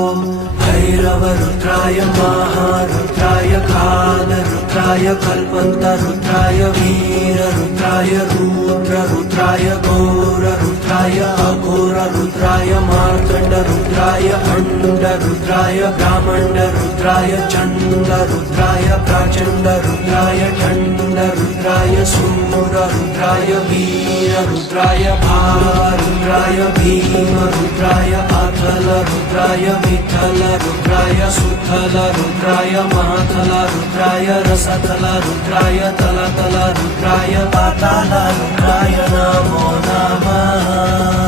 भैरव रुद्राय महारुद्राय कालरुद्राय कल्पन्तरुद्राय वीररुद्राय रुद्राय घोररुद्राय अघोररुद्राय मार्तण्डरुद्राय अण्डरुद्राय ब्राह्मण्डरुद्राय चण्डरुद्राय प्राचण्डरुद्राय खण्डरुद्राय सूररुद्राय वीररुद्राय भारुद्राय भीमरुद्राय अथलरुद्राय विठ्ठलरुद्राय सुथलरुद्राय महाथलरुद्राय रसथलरुद्राय तलतलरुद्राय पातालरुद्राय नमो नमः।